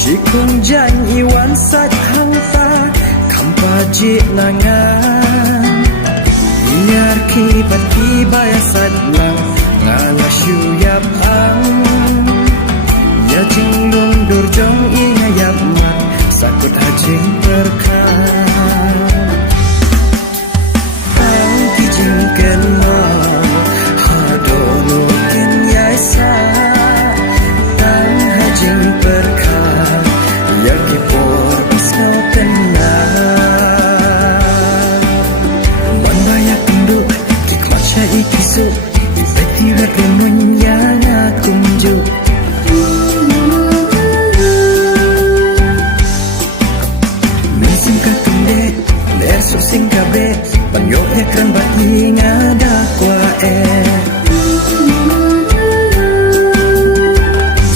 Shikung jan iwan sat hang ta kampa jit nangan Iar kibat kibaya sat lang ngala syuyap ang Ya jing lundur jong ingayap mat sakut hajing berkah Ang kijing kenal hadono kenyasa Ang hajing berkah Yaki por pisau tenang Membayak induk Kikmat syai kisuk Infekti rekemun yang aku menjuk Mesin kakendek Ler susing kabe Banyok ekran bati ngada kuae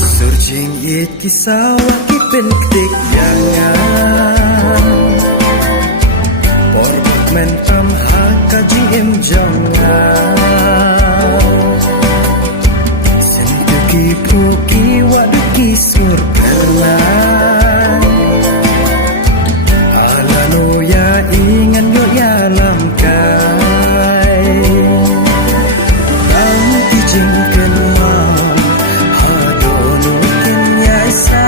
Surjing it kisawak Pentik jangan Porbak mentam haka jing em jangan Sentuki puki waduki surperlan Alano ya ingan yo ya lamkai Tang kijing kenal Hadono kenyasa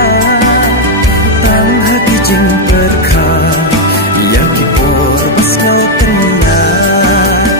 Jing berkah yang kipur besau tenang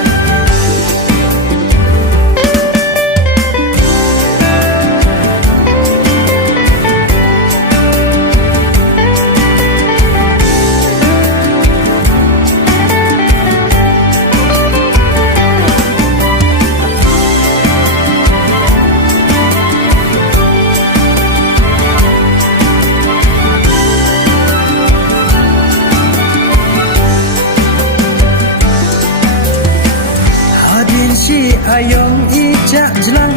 Si ayong ijak jelang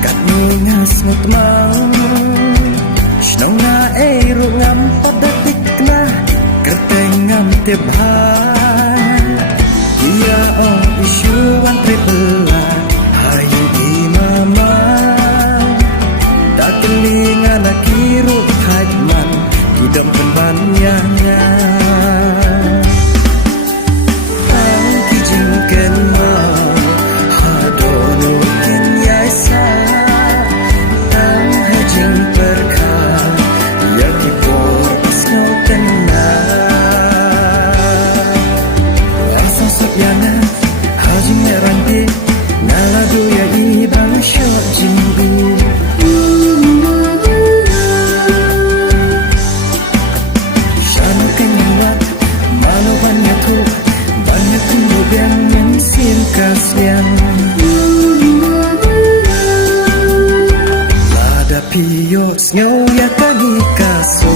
kat ningas mutmang Shnong na ero ngam padatik na kerteng ngam tebhan Ia on isyuan tripelan hayu imama Dakelingan akiru kajman hidam penbanyanya Ang kijing kenal Lada piyok snyo ya kanikaso